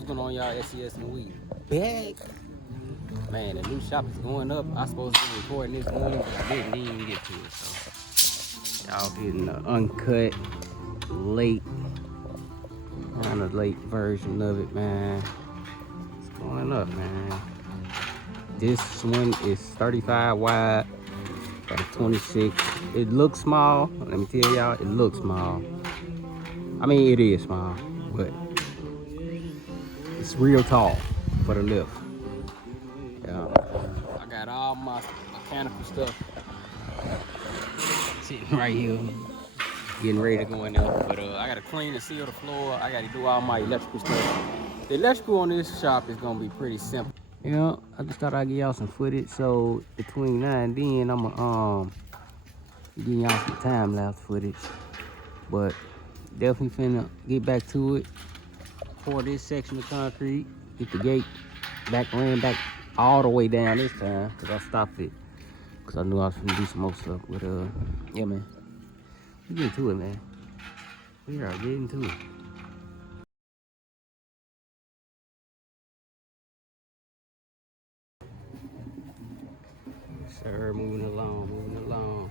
What's going on, y'all? SES and we back. Man, the new shop is going up. I supposed to be recording this morning, but I didn't even get to it. So y'all getting the uncut, late, kind of late version of it, man. It's going up, man. This one is 35 wide, got a 26. It looks small. Let me tell y'all, it looks small. I mean, it is small, but it's real tall for the lift. Yeah. I got all my mechanical stuff sitting right here, getting ready to go in there. But I gotta clean and seal the floor. I gotta do all my electrical stuff. The electrical on this shop is gonna be pretty simple. Yeah, I just thought I'd give y'all some footage. So between now and then, I'm giving y'all some time lapse footage. But definitely finna get back to it. Pour this section of concrete, get the gate ran back all the way down this time, cause I stopped it, cause I knew I was gonna do some more stuff. But yeah, man, we getting to it, man. We are getting to it. Yes, sir, moving along, moving along.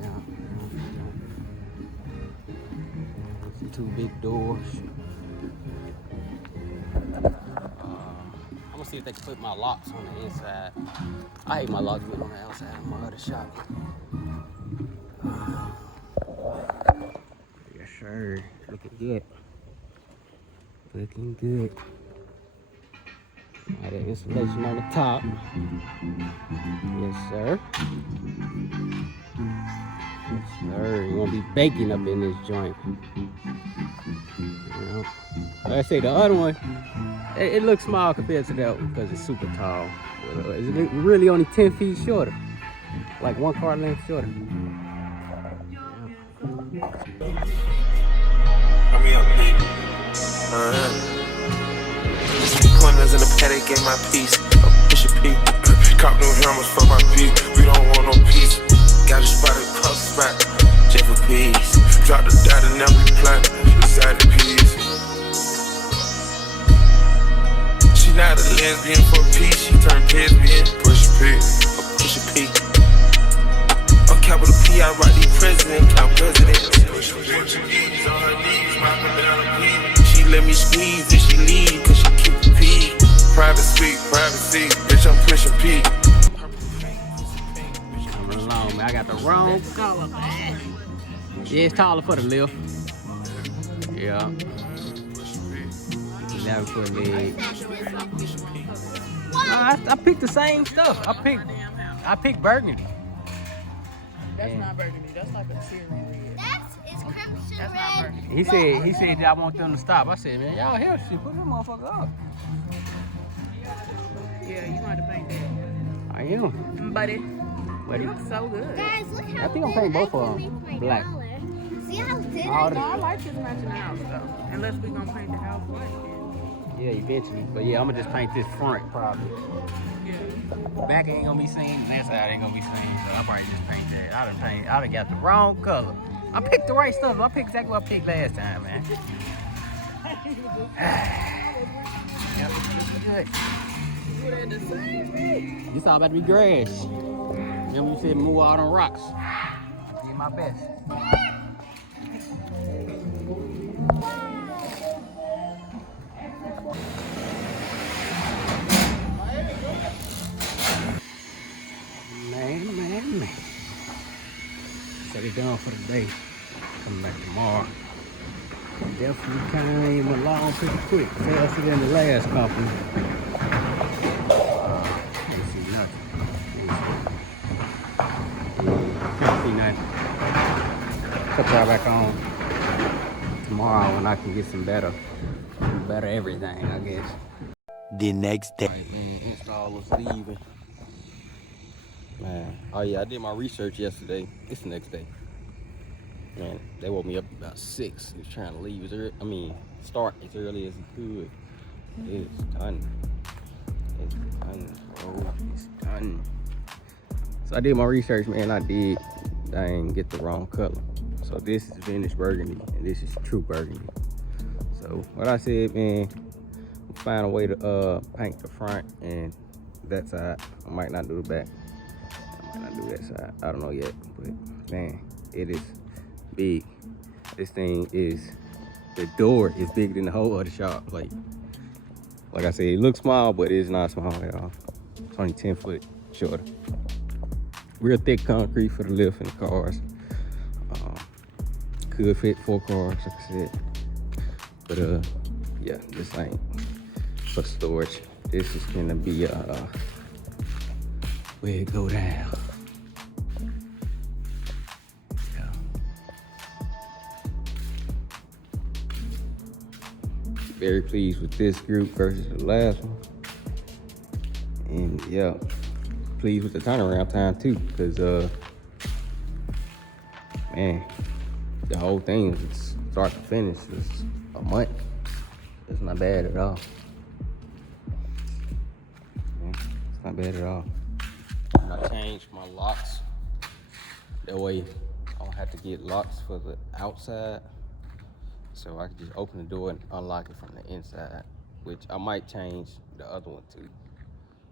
Yeah. Some two big doors. I'm gonna see if they can put my locks on the inside. I hate my locks being on the outside of my other shop. Yes, sir. Looking good. Looking good. All that insulation on the top. Yes, sir. Yes, sir. You won't be baking up in this joint. You know? Like I say, the other one, it looks small compared to that one because it's super tall. It's really only 10 feet shorter. Like one car length shorter. Corners in the paddock, get my piece. Push a P. Cop new hammers for my P. We don't want no peace. Got a spot across the spot. J for peace. Drop the dot and now we plot. Inside the piece. She not a lesbian for peace. She turned lesbian. Push a P. Push a P. On capital P, I write the president. Count presidents. Portuguese on her knees. Mopping down the P. She let me squeeze and she leave. Cause she keep the P. Private speak, privacy. Bitch, I'm pushing P. Coming along, man. I got the wrong color, man. Yeah, it's taller for the lift. Yeah. 11-foot leg. I picked the same stuff. I picked burgundy. That's not burgundy. That's like a cherry red. It's crimson That's red. not burgundy. He said I want them to stop. I said, man, y'all help shit. Put them motherfuckers up. Yeah, you gonna have to paint that. I am. Buddy, you Buddy. look so good. Guys, look how I think I'm painting both of them black. See how thin All I the- No, I like this matching the house though. Unless we gonna paint the house white. Yeah, eventually. But yeah, I'm gonna just paint this front probably. Yeah. Back ain't gonna be seen. That side ain't gonna be seen. So I'll probably just paint that. I done got the wrong color. I picked the right stuff. I picked exactly what I picked last time, man. Yep, it's good. This all about to be grass. Remember you said move out on rocks. I'll do my best. Man. Set it down for the day. Come back tomorrow. Definitely came along pretty quick, faster than the last company. Can't see nothing. Can't see nothing. Put y'all back on tomorrow when I can get some better everything, I guess. The next day. Right, man, installers leaving. Man, oh yeah, I did my research yesterday. It's the next day. Man, they woke me up about 6. He was trying to leave start as early as he could. It's done. It's done, bro. It's done. So I did my research, man. I didn't get the wrong color. So this is vintage burgundy, and this is true burgundy. So what I said, man, find a way to paint the front and that side. I might not do the back. I might not do that side. I don't know yet, but man, it is big. This thing is, the door is bigger than the whole other shop. Like I said, it looks small, but it's not small at all. It's only 10 foot shorter. Real thick concrete for the lift and the cars. Could fit 4 cars, like I said. But yeah, this ain't for storage. This is gonna be where it go down. Yeah. Very pleased with this group versus the last one. And yeah, pleased with the turnaround time too, because man, the whole thing is start to finish is a month. It's not bad at all. Yeah, it's not bad at all. And I changed my locks. That way I don't have to get locks for the outside. So I can just open the door and unlock it from the inside, which I might change the other one too.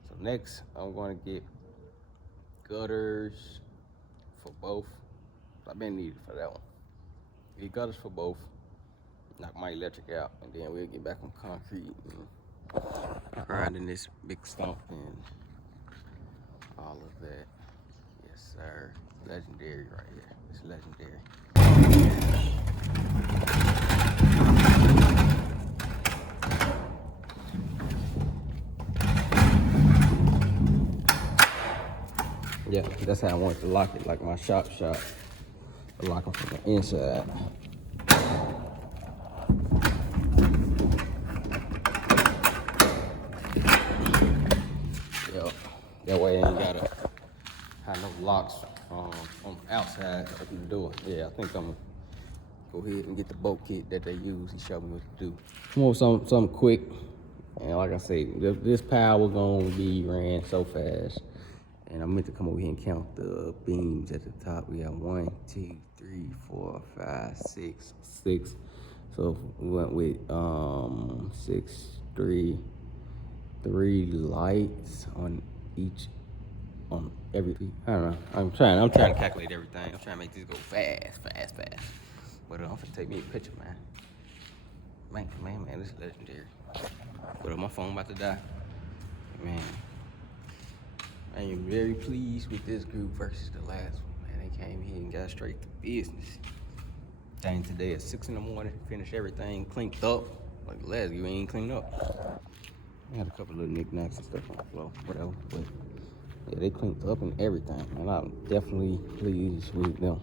So next, I'm going to get gutters for both. I've been needed for that one. Get gutters for both. Knock my electric out, and then we'll get back on concrete and grinding this big stump and all of that. Yes, sir. Legendary right here. It's legendary. Yeah, that's how I want to lock it, like my shop. Lock them from the inside. Yep. That way I ain't gotta have no locks on the outside to open the door. Yeah, I think I'm gonna go ahead and get the bolt kit that they use. He showed me what to do. More something quick. And like I say, this power gonna be ran so fast. And I meant to come over here and count the beams at the top. We got 1, 2, 3, 4, 5, 6. So we went with 6, 3 lights on each, on every piece. I don't know. I'm trying to calculate everything. I'm trying to make this go fast. But I'm gonna take me a picture, man. Man, this is legendary. But my phone about to die. Man, I am very pleased with this group versus the last one. Man, they came here and got straight to business. Dang, today at 6 in the morning, finished everything, cleaned up. Like the last you ain't cleaned up. I had a couple little knickknacks and stuff on the floor, whatever. But yeah, they cleaned up and everything, and I'm definitely pleased with them.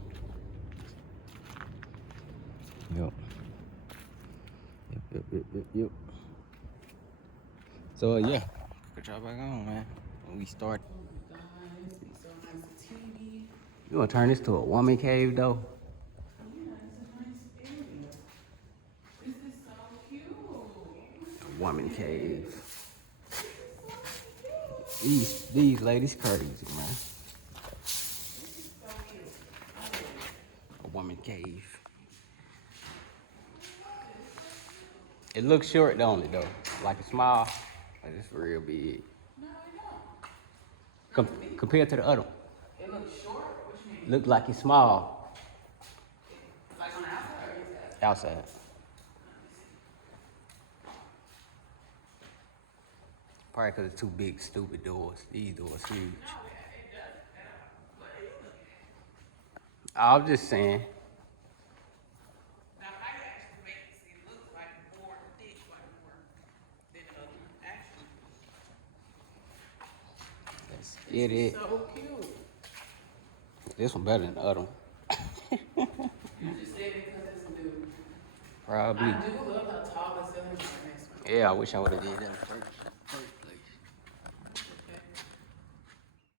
Yep. So yeah, good job back on, man. When we start. You gonna turn this to a woman cave though? Yeah, it's a nice area. This is so cute. A woman cave. These ladies crazy, man. A woman cave. It looks short, don't it though? Like it's small, like it's real big. No, I don't. Compared to the other one. It looks short? What you mean? Look like it's small. Like on the outside or inside? Outside. Probably because it's two big, stupid doors. These doors huge. No, it does. What are you looking at? I was just saying. Now, I could actually make this, it looks like more thick, like more than the other one. Actually, Let's get it. so cute. This one better than the other one. You just said it because it's new. Probably. I do love how tall the ceilings are in this one. Yeah, I wish I would have did that first.